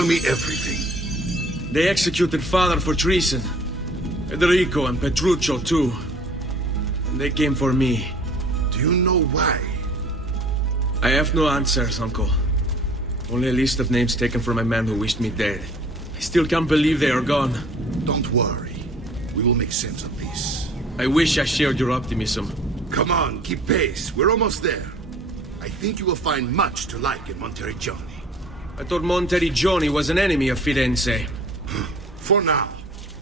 Tell me everything. They executed father for treason. Federico and Petruccio too. And they came for me. Do you know why? I have no answers, Uncle. Only a list of names taken from a man who wished me dead. I still can't believe they are gone. Don't worry. We will make sense of this. I wish I shared your optimism. Come on, keep pace. We're almost there. I think you will find much to like in Monteriggioni. I thought Monteriggioni was an enemy of Firenze. For now.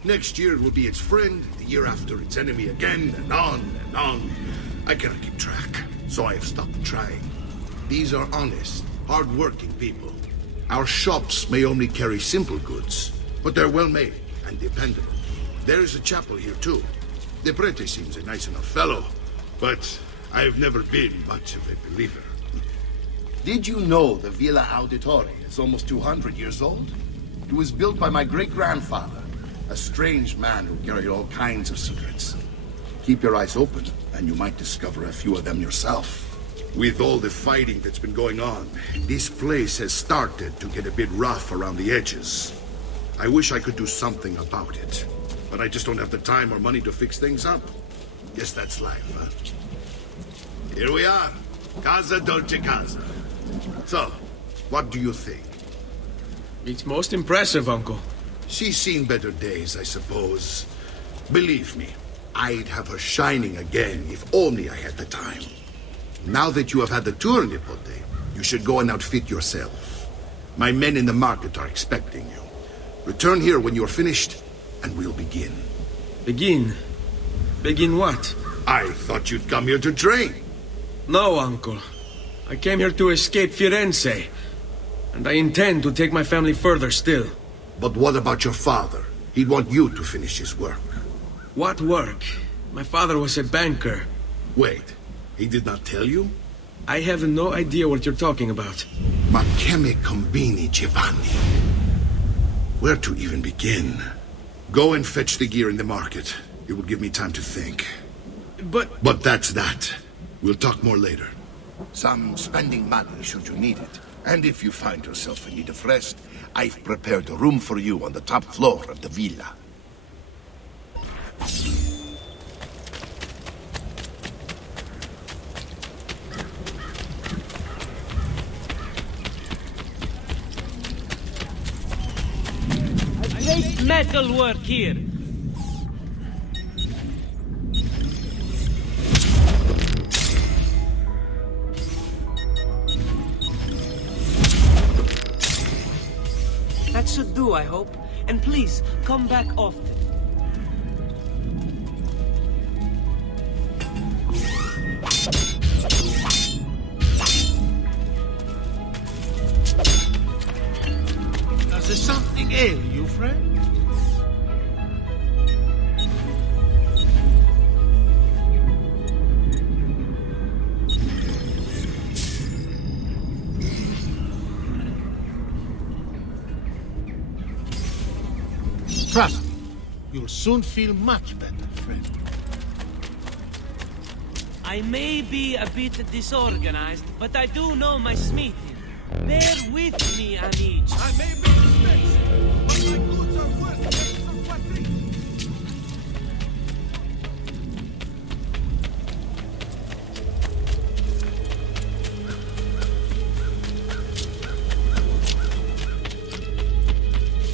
Next year it will be its friend, the year after its enemy again, and on and on. I cannot keep track, so I have stopped trying. These are honest, hard-working people. Our shops may only carry simple goods, but they're well-made and dependable. There is a chapel here, too. The prete seems a nice enough fellow, but I've never been much of a believer. Did you know the Villa Auditore is almost 200 years old? It was built by my great-grandfather, a strange man who carried all kinds of secrets. Keep your eyes open, and you might discover a few of them yourself. With all the fighting that's been going on, this place has started to get a bit rough around the edges. I wish I could do something about it, but I just don't have the time or money to fix things up. Guess that's life, huh? Here we are. Casa Dolce Casa. So, what do you think? It's most impressive, Uncle. She's seen better days, I suppose. Believe me, I'd have her shining again if only I had the time. Now that you have had the tour, Nipote, you should go and outfit yourself. My men in the market are expecting you. Return here when you're finished, and we'll begin. Begin? Begin what? I thought you'd come here to train. No, Uncle. I came here to escape Firenze. And I intend to take my family further still. But what about your father? He'd want you to finish his work. What work? My father was a banker. Wait, he did not tell you? I have no idea what you're talking about. Ma che me combini, Giovanni? Where to even begin? Go and fetch the gear in the market. It will give me time to think. But that's that. We'll talk more later. Some spending money should you need it. And if you find yourself in need of rest, I've prepared a room for you on the top floor of the villa. Great metalwork here. That should do, I hope. And please, come back often. Does something ail you, friend? Trust me, you'll soon feel much better, friend. I may be a bit disorganized, but I do know my smithing. Bear with me, amici. I may be expensive, but my goods are worth extra quadrille.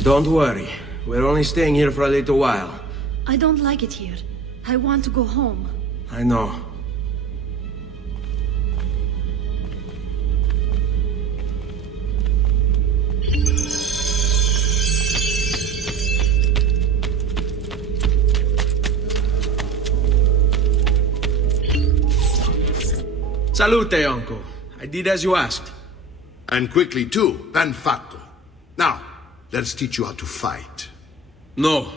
Don't worry. We're only staying here for a little while. I don't like it here. I want to go home. I know. Salute, Uncle. I did as you asked. And quickly too, ben fatto. Now, let's teach you how to fight. No.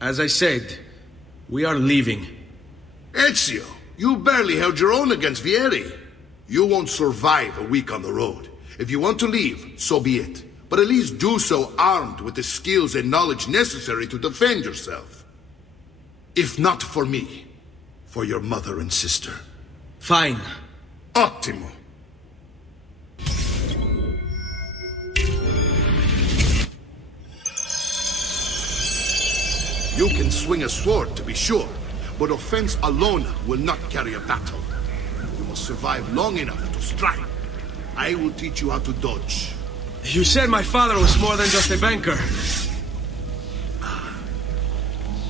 As I said, we are leaving. Ezio, you barely held your own against Vieri. You won't survive a week on the road. If you want to leave, so be it. But at least do so armed with the skills and knowledge necessary to defend yourself. If not for me, for your mother and sister. Fine. Ottimo. You can swing a sword, to be sure, but offense alone will not carry a battle. You must survive long enough to strike. I will teach you how to dodge. You said my father was more than just a banker.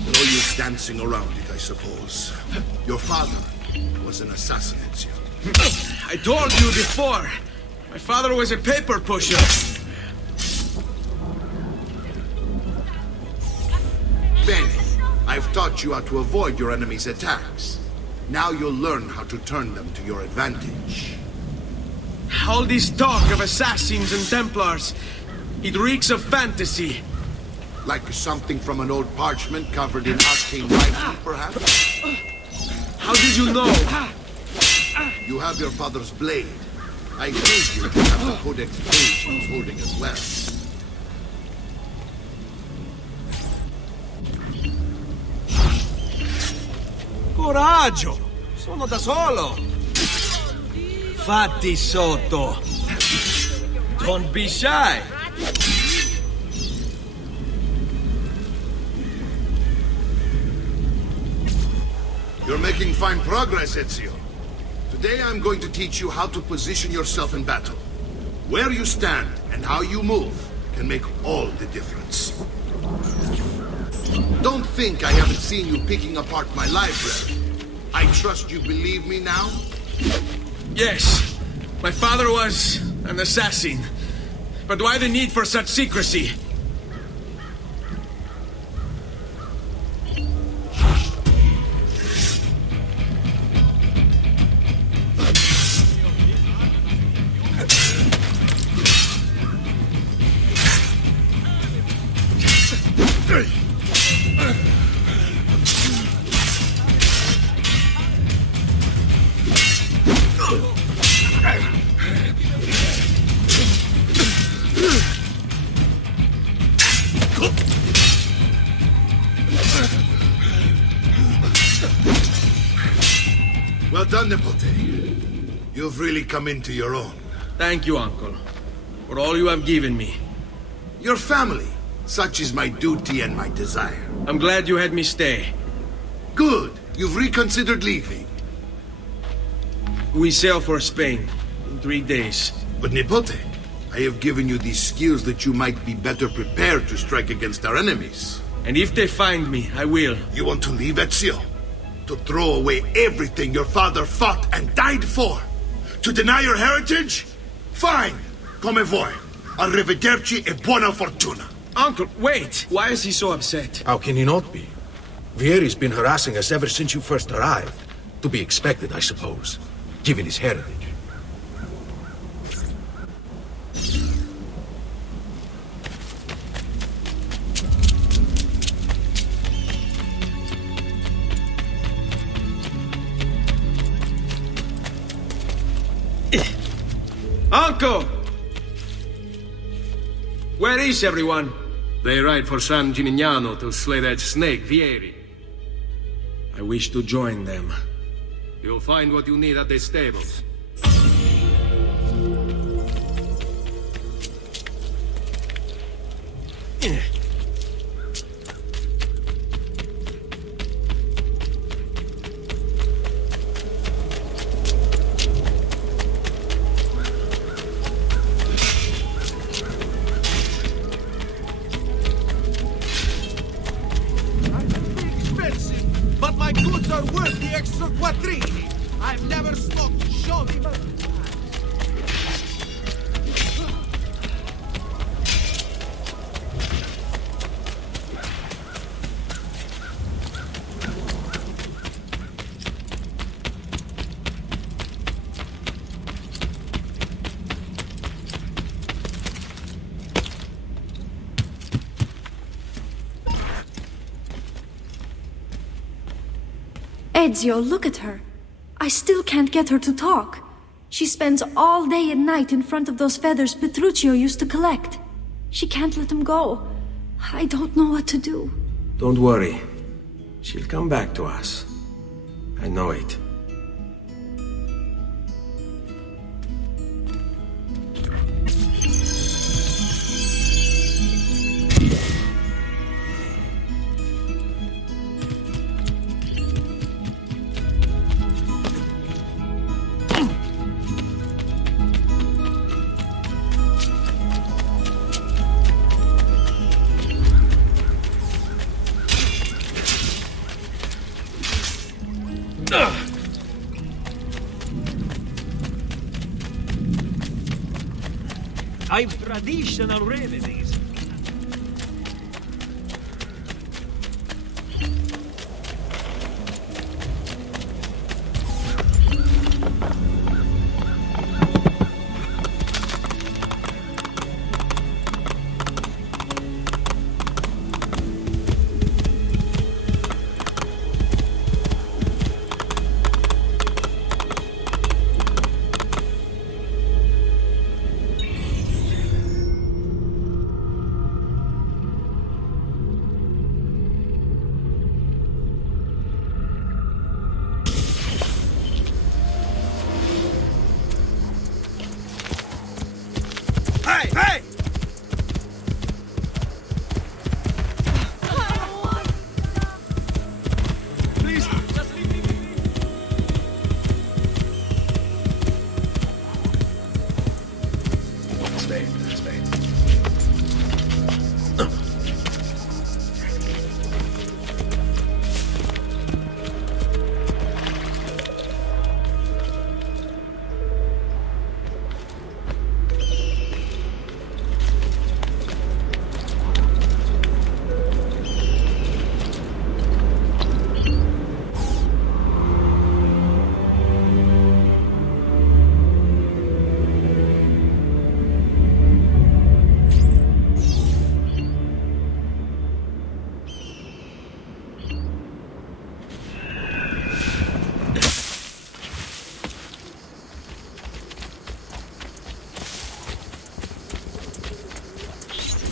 No use dancing around it, I suppose. Your father was an assassin, Ezio. I told you before. My father was a paper pusher. Bene, I've taught you how to avoid your enemy's attacks. Now you'll learn how to turn them to your advantage. All this talk of assassins and Templars, it reeks of fantasy. Like something from an old parchment covered in arcane writing, perhaps? How did you know? You have your father's blade. I figured you have the codex page he was holding as well. Coraggio! Sono da solo! Fatti sotto! Don't be shy! You're making fine progress, Ezio. Today I'm going to teach you how to position yourself in battle. Where you stand and how you move can make all the difference. Don't think I haven't seen you picking apart my library. I trust you believe me now? Yes, my father was an assassin. But why the need for such secrecy? Well done, Nipote. You've really come into your own. Thank you, Uncle, for all you have given me. Your family. Such is my duty and my desire. I'm glad you had me stay. Good. You've reconsidered leaving. We sail for Spain in 3 days. But Nipote, I have given you these skills that you might be better prepared to strike against our enemies. And if they find me, I will. You want to leave, Ezio? To throw away everything your father fought and died for? To deny your heritage? Fine. Come vuoi. Arrivederci e buona fortuna. Uncle, wait! Why is he so upset? How can he not be? Vieri's been harassing us ever since you first arrived. To be expected, I suppose, given his heritage. Uncle! Where is everyone? They ride for San Gimignano to slay that snake, Vieri. I wish to join them. You'll find what you need at the stables. But my goods are worth the extra quattrini. I've never smoked showy but... Ezio, look at her. I still can't get her to talk. She spends all day and night in front of those feathers Petruchio used to collect. She can't let them go. I don't know what to do. Don't worry. She'll come back to us. I know it. I've traditional remedies. Hey! Please, just leave me. Stay.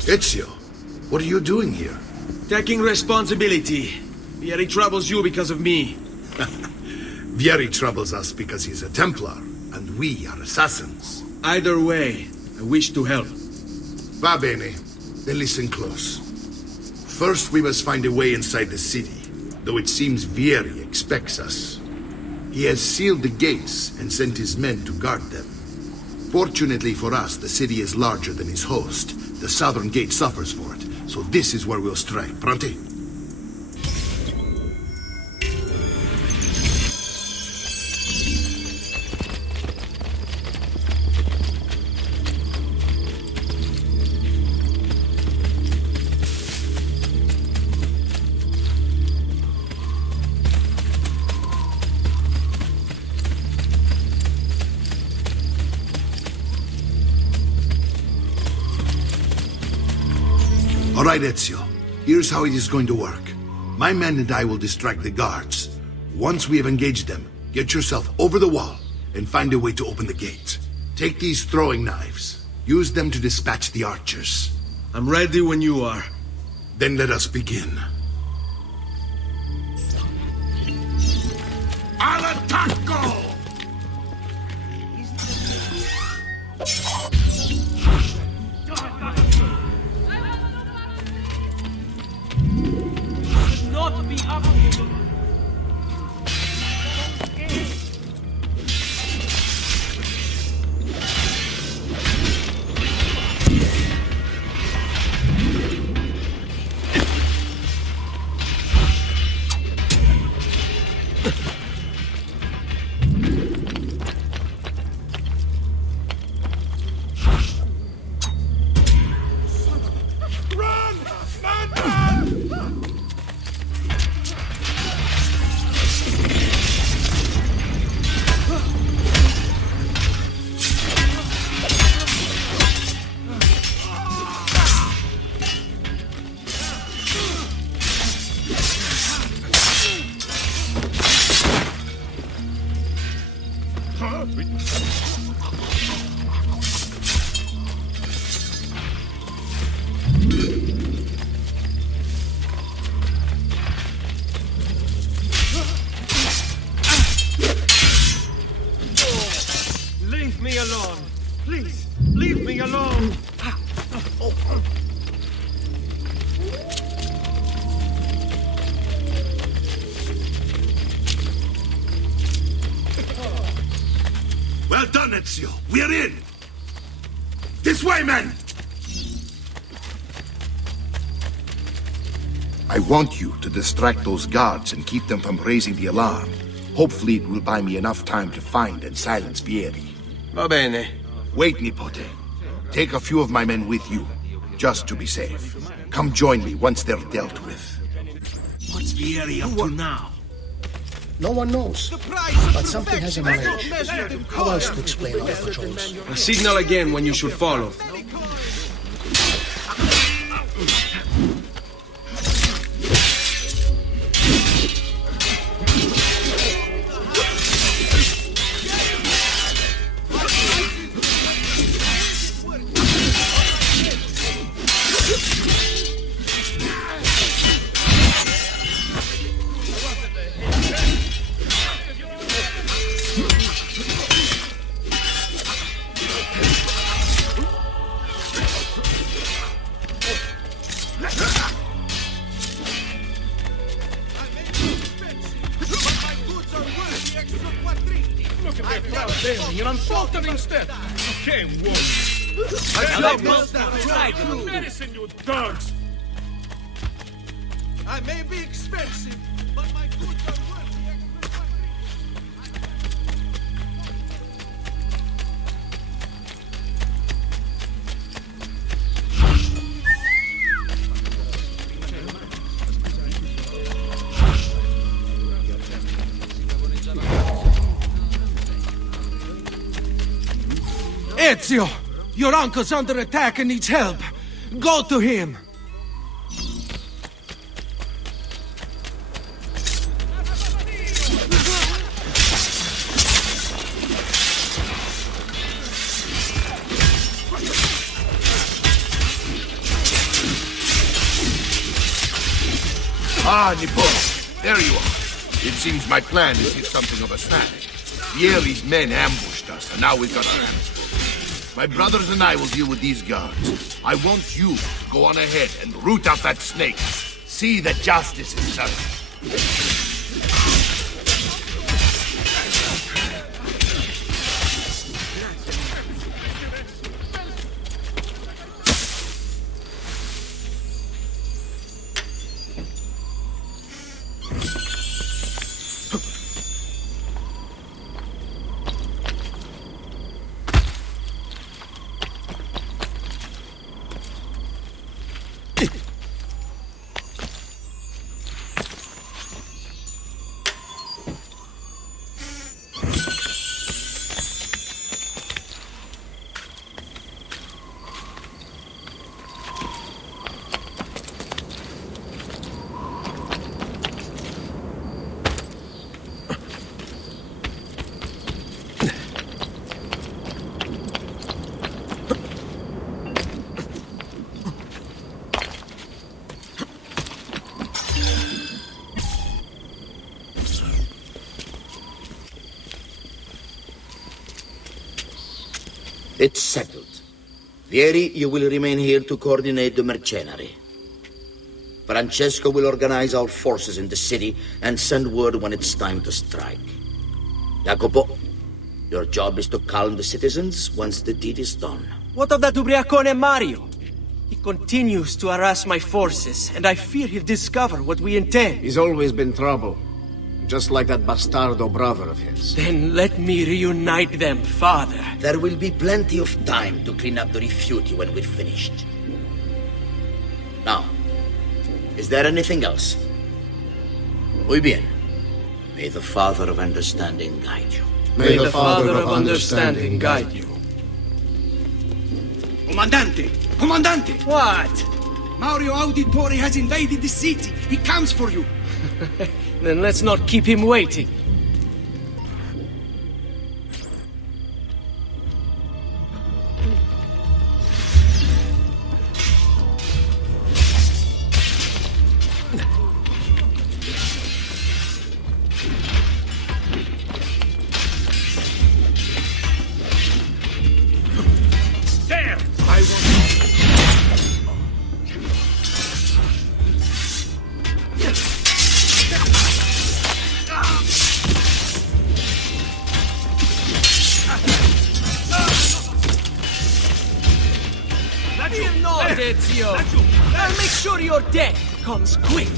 Ezio, what are you doing here? Taking responsibility. Vieri troubles you because of me. Vieri troubles us because he's a Templar, and we are assassins. Either way, I wish to help. Va bene. Then listen close. First, we must find a way inside the city, though it seems Vieri expects us. He has sealed the gates and sent his men to guard them. Fortunately for us, the city is larger than its host. The southern gate suffers for it, so this is where we'll strike. Pronti? All right, Ezio. Here's how it is going to work. My men and I will distract the guards. Once we have engaged them, get yourself over the wall and find a way to open the gate. Take these throwing knives. Use them to dispatch the archers. I'm ready when you are. Then let us begin. Al attacco! Not be up here. Leave me alone. Please, leave me alone. Well done, Ezio. We're in. This way, men! I want you to distract those guards and keep them from raising the alarm. Hopefully it will buy me enough time to find and silence Vieri. Va bene. Wait, Nipote. Take a few of my men with you, just to be safe. Come join me once they're dealt with. What's Vieri up to now? No one knows. The price But something has emerged. How else to explain our patrols? A signal again when you should follow. You're unsalted instead. Okay, Medicine, you dogs! I may be expensive, but my goods are worth the extra Ezio! Your uncle's under attack and needs help. Go to him! Ah, Nipote, there you are. It seems my plan is hit something of a snag. Vieri's men ambushed us, and now we've got our hands full. My brothers and I will deal with these guards. I want you to go on ahead and root out that snake. See that justice is served. It's settled. Vieri, you will remain here to coordinate the mercenary. Francesco will organize our forces in the city and send word when it's time to strike. Jacopo, your job is to calm the citizens once the deed is done. What of that ubriacone Mario? He continues to harass my forces, and I fear he'll discover what we intend. He's always been trouble. Just like that bastardo brother of his. Then let me reunite them, father. There will be plenty of time to clean up the rifiuti when we're finished. Now, is there anything else? Muy bien. May the Father of Understanding guide you. May the Father of Understanding guide you. Comandante! Comandante! What? Mario Auditore has invaded the city. He comes for you. Then let's not keep him waiting. There! I want... Ezio! I'll make sure your death comes quick!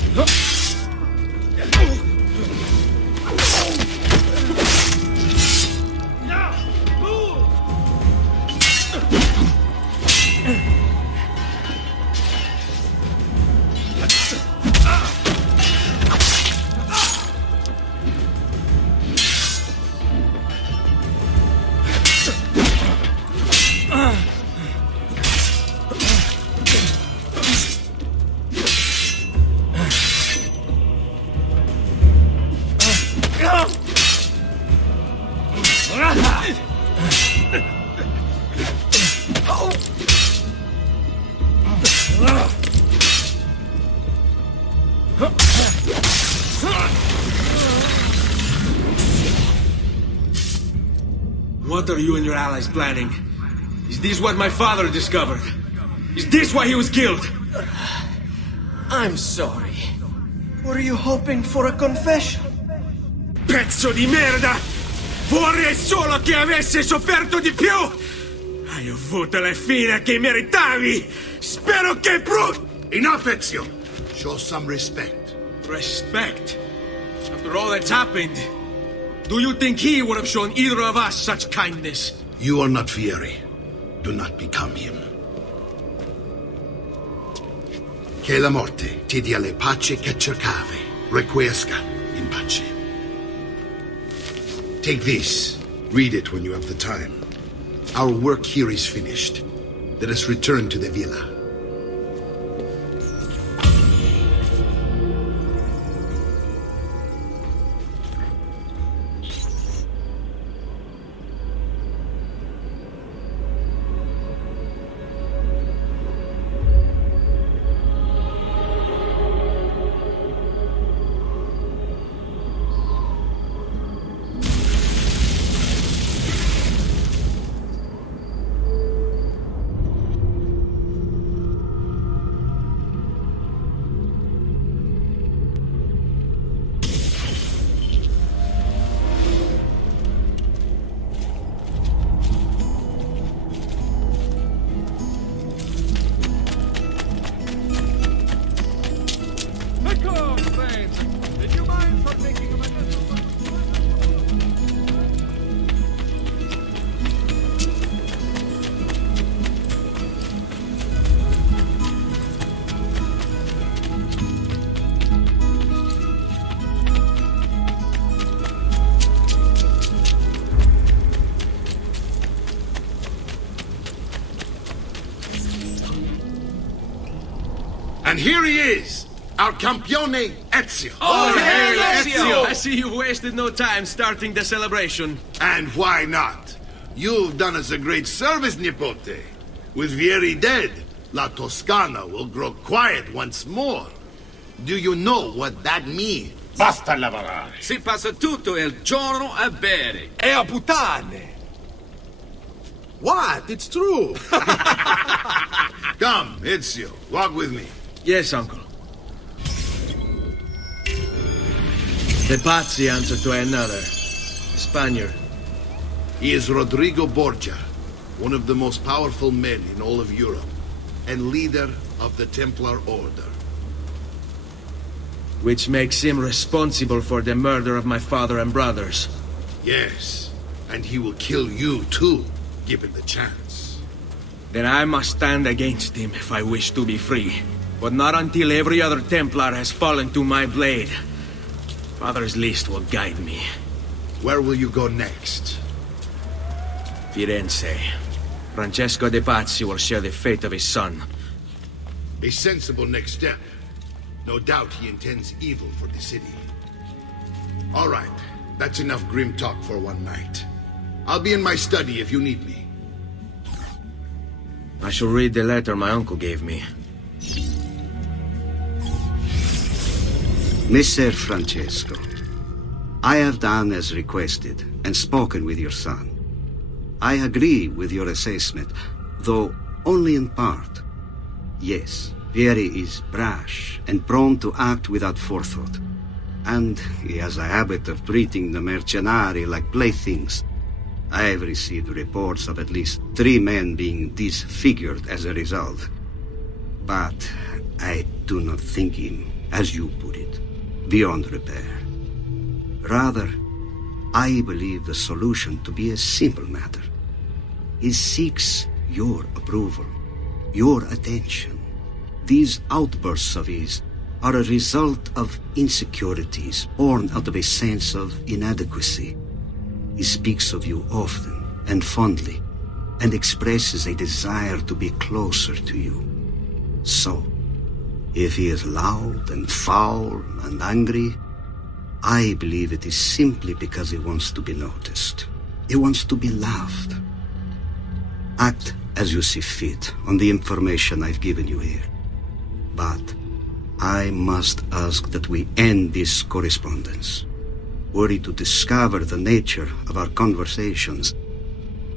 What are you and your allies planning? Is this what my father discovered? Is this why he was killed? I'm sorry. Were you hoping for a confession? Pezzo di merda! Vorrei solo che avesse sofferto di più! Hai avuto la fine che meritavi! Spero che Enough, Ezio! Show some respect. Respect? After all that's happened, do you think he would have shown either of us such kindness? You are not Fieri. Do not become him. Che la morte ti dia le pace che cercavi. Requiescat in pace. Take this. Read it when you have the time. Our work here is finished. Let us return to the villa. And here he is, our campione Ezio. Oh, hey, Ezio! I see you wasted no time starting the celebration. And why not? You've done us a great service, Nipote. With Vieri dead, La Toscana will grow quiet once more. Do you know what that means? Basta lavorare. Si passa tutto il giorno a bere. E a puttane! What? It's true! Come, Ezio, walk with me. Yes, uncle. The Pazzi answer to another. Spaniard. He is Rodrigo Borgia, one of the most powerful men in all of Europe, and leader of the Templar Order. Which makes him responsible for the murder of my father and brothers. Yes, and he will kill you too, given the chance. Then I must stand against him if I wish to be free. But not until every other Templar has fallen to my blade. Father's list will guide me. Where will you go next? Firenze. Francesco de Pazzi will share the fate of his son. A sensible next step. No doubt he intends evil for the city. All right, that's enough grim talk for one night. I'll be in my study if you need me. I shall read the letter my uncle gave me. Messer Francesco, I have done as requested and spoken with your son. I agree with your assessment, though only in part. Yes, Vieri is brash and prone to act without forethought. And he has a habit of treating the mercenari like playthings. I have received reports of at least 3 men being disfigured as a result. But I do not think him, as you put it, beyond repair. Rather, I believe the solution to be a simple matter. He seeks your approval, your attention. These outbursts of his are a result of insecurities born out of a sense of inadequacy. He speaks of you often and fondly, and expresses a desire to be closer to you. So, if he is loud and foul and angry, I believe it is simply because he wants to be noticed. He wants to be loved. Act as you see fit on the information I've given you here. But I must ask that we end this correspondence. Were it to discover the nature of our conversations,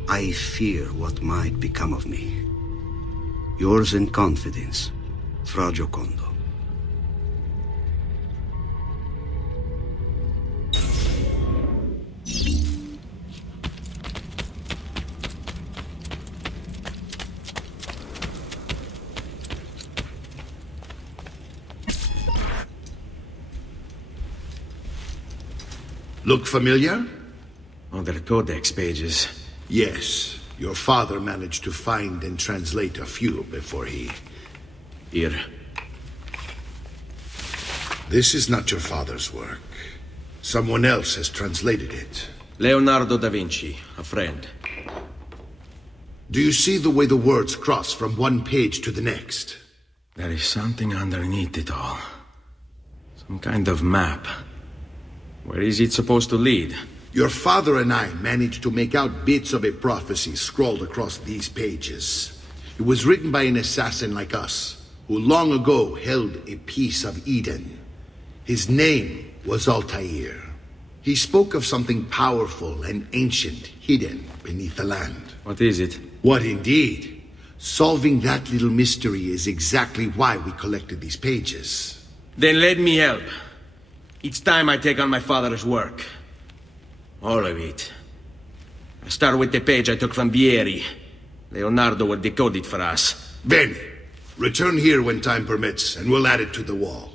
I fear what might become of me. Yours in confidence, Fra Giocondo. Look familiar? Other codex pages. Yes. Your father managed to find and translate a few before he... Here. This is not your father's work. Someone else has translated it. Leonardo da Vinci, a friend. Do you see the way the words cross from one page to the next? There is something underneath it all. Some kind of map. Where is it supposed to lead? Your father and I managed to make out bits of a prophecy scrawled across these pages. It was written by an assassin like us, who long ago held a piece of Eden. His name was Altair. He spoke of something powerful and ancient hidden beneath the land. What is it? What indeed? Solving that little mystery is exactly why we collected these pages. Then let me help. It's time I take on my father's work. All of it. I start with the page I took from Vieri. Leonardo will decode it for us. Bene. Return here when time permits, and we'll add it to the wall.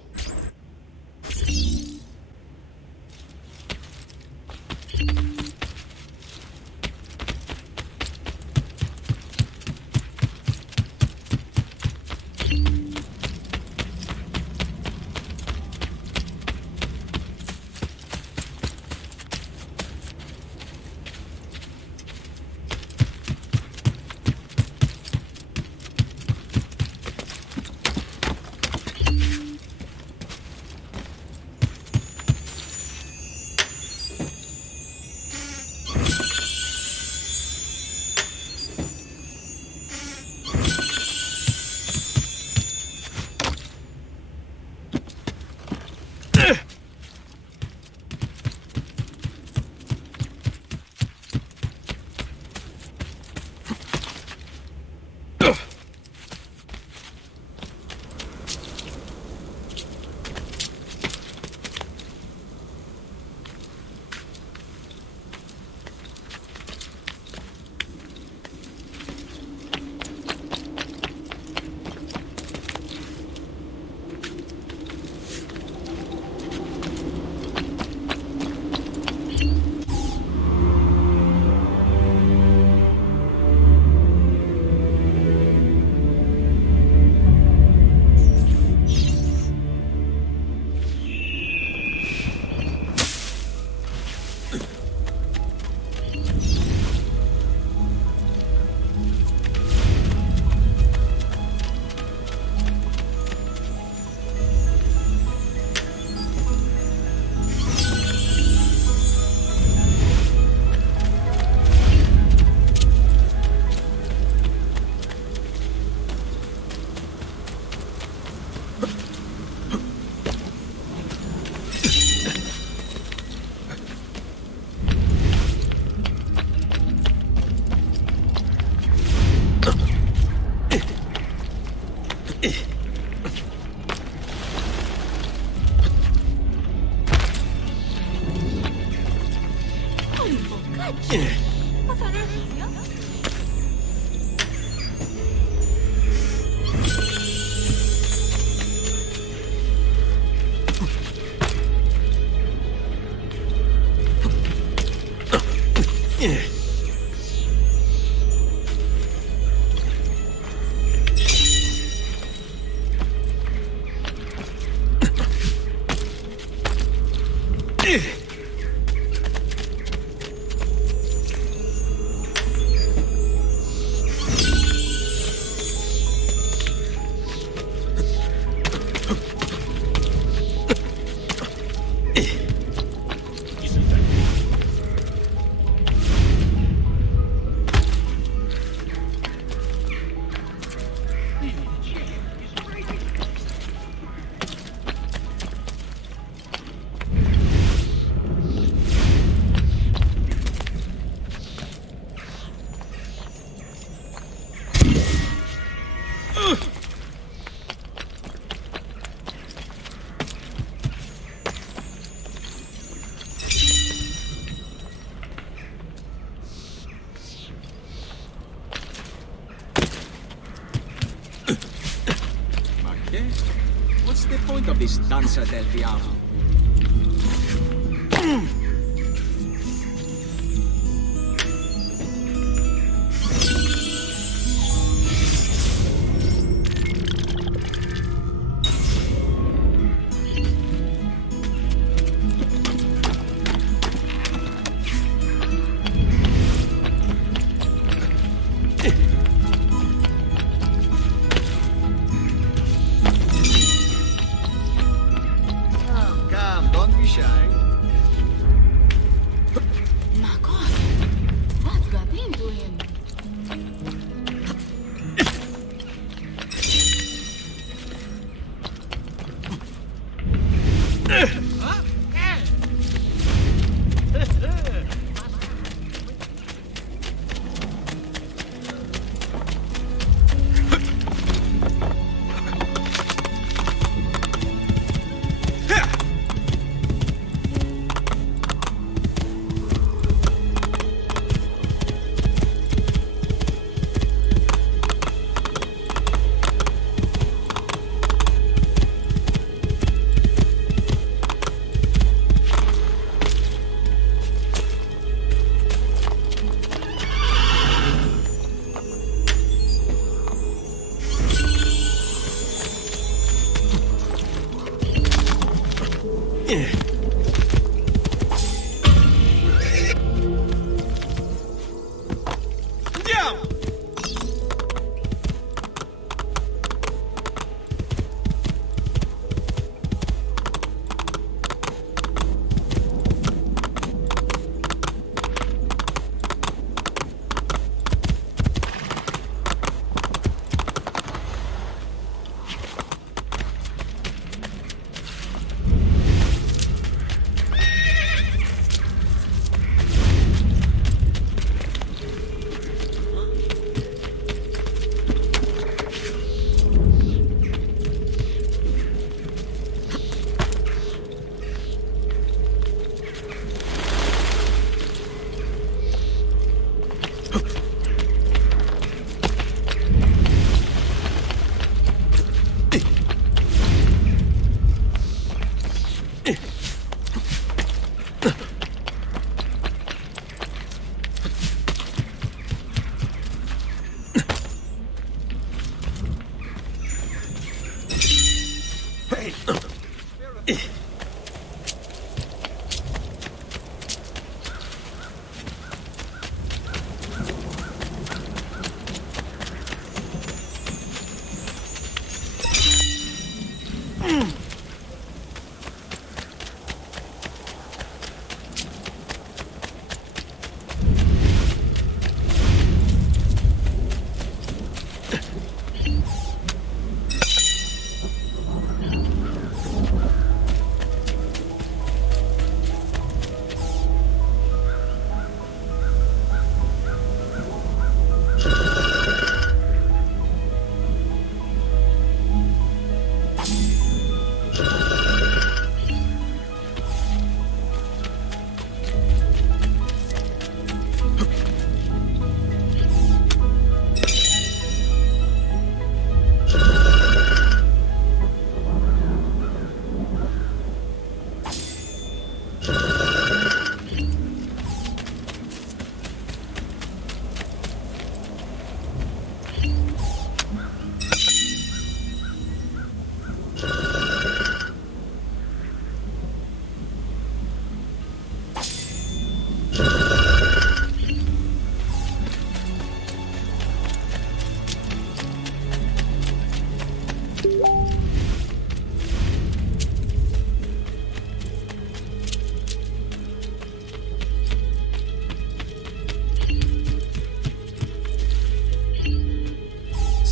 this danza del diavolo.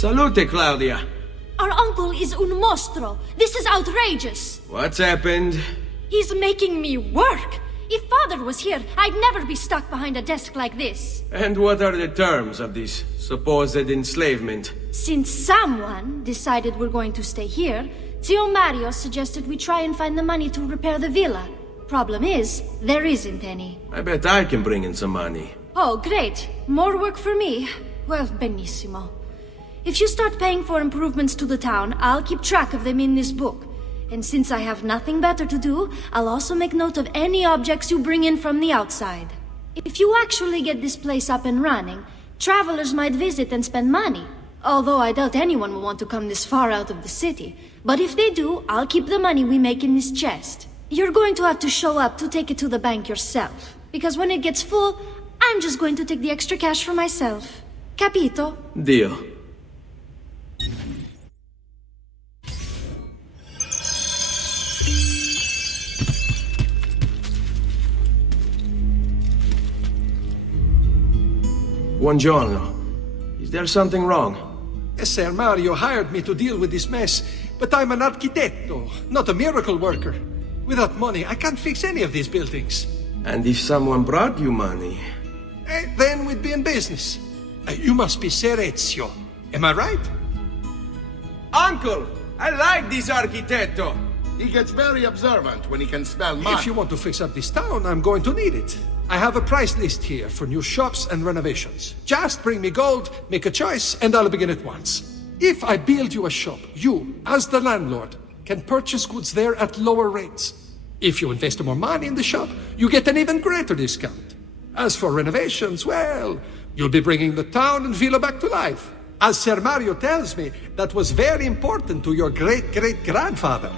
Salute, Claudia. Our uncle is un mostro. This is outrageous. What's happened? He's making me work. If Father was here, I'd never be stuck behind a desk like this. And what are the terms of this supposed enslavement? Since someone decided we're going to stay here, Zio Mario suggested we try and find the money to repair the villa. Problem is, there isn't any. I bet I can bring in some money. Oh, great. More work for me. Well, benissimo. If you start paying for improvements to the town, I'll keep track of them in this book. And since I have nothing better to do, I'll also make note of any objects you bring in from the outside. If you actually get this place up and running, travelers might visit and spend money. Although I doubt anyone will want to come this far out of the city. But if they do, I'll keep the money we make in this chest. You're going to have to show up to take it to the bank yourself. Because when it gets full, I'm just going to take the extra cash for myself. Capito? Dio. Buongiorno. Is there something wrong? Ser Mario hired me to deal with this mess, but I'm an architetto, not a miracle worker. Without money, I can't fix any of these buildings. And if someone brought you money? Then we'd be in business. You must be Ser Ezio. Am I right? Uncle! I like this architetto! He gets very observant when he can smell money. If you want to fix up this town, I'm going to need it. I have a price list here for new shops and renovations. Just bring me gold, make a choice, and I'll begin at once. If I build you a shop, you, as the landlord, can purchase goods there at lower rates. If you invest more money in the shop, you get an even greater discount. As for renovations, well, you'll be bringing the town and villa back to life. As Ser Mario tells me, that was very important to your great-great-grandfather.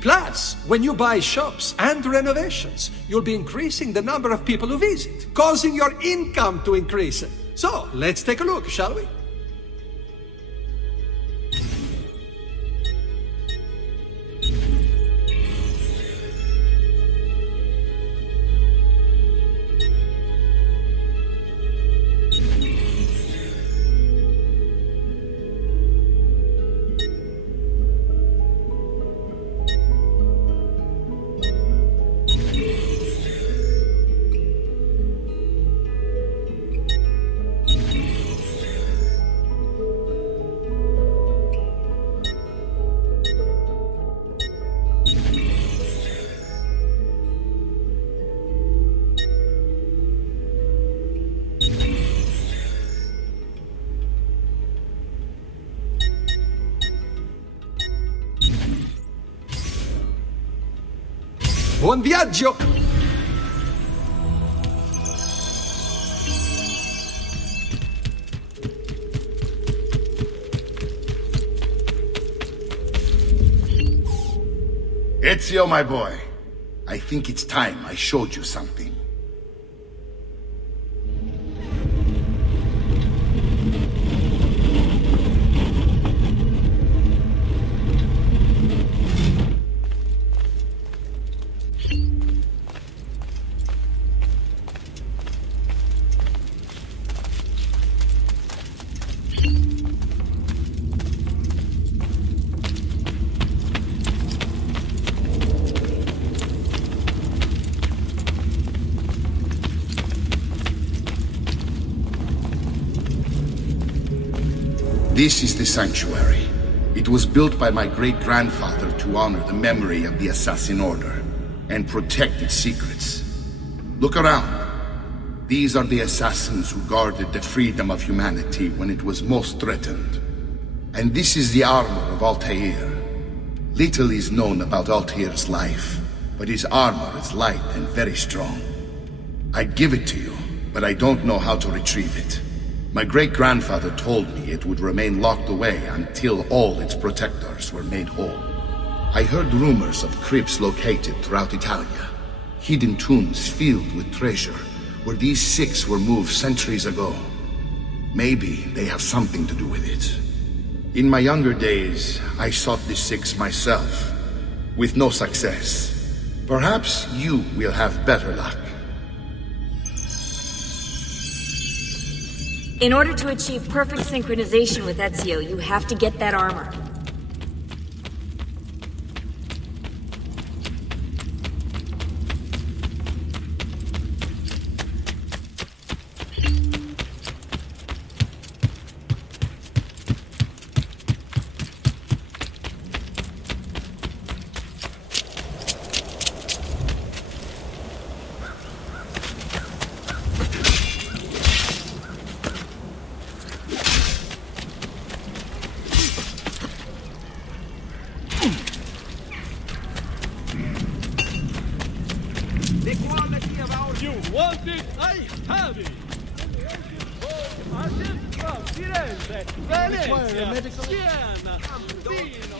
Plus, when you buy shops and renovations, you'll be increasing the number of people who visit, causing your income to increase. So, let's take a look, shall we? Buon viaggio! Ezio, my boy, I think it's time I showed you something. This is the sanctuary. It was built by my great-grandfather to honor the memory of the Assassin Order and protect its secrets. Look around. These are the assassins who guarded the freedom of humanity when it was most threatened. And this is the armor of Altair. Little is known about Altair's life, but his armor is light and very strong. I'd give it to you, but I don't know how to retrieve it. My great-grandfather told me it would remain locked away until all its protectors were made whole. I heard rumors of crypts located throughout Italia, hidden tombs filled with treasure, where these six were moved centuries ago. Maybe they have something to do with it. In my younger days, I sought the six myself, with no success. Perhaps you will have better luck. In order to achieve perfect synchronization with Ezio, you have to get that armor. The quality of our... You want it? I have it! Assassin from Firenze, Venezia, Siena, Pino,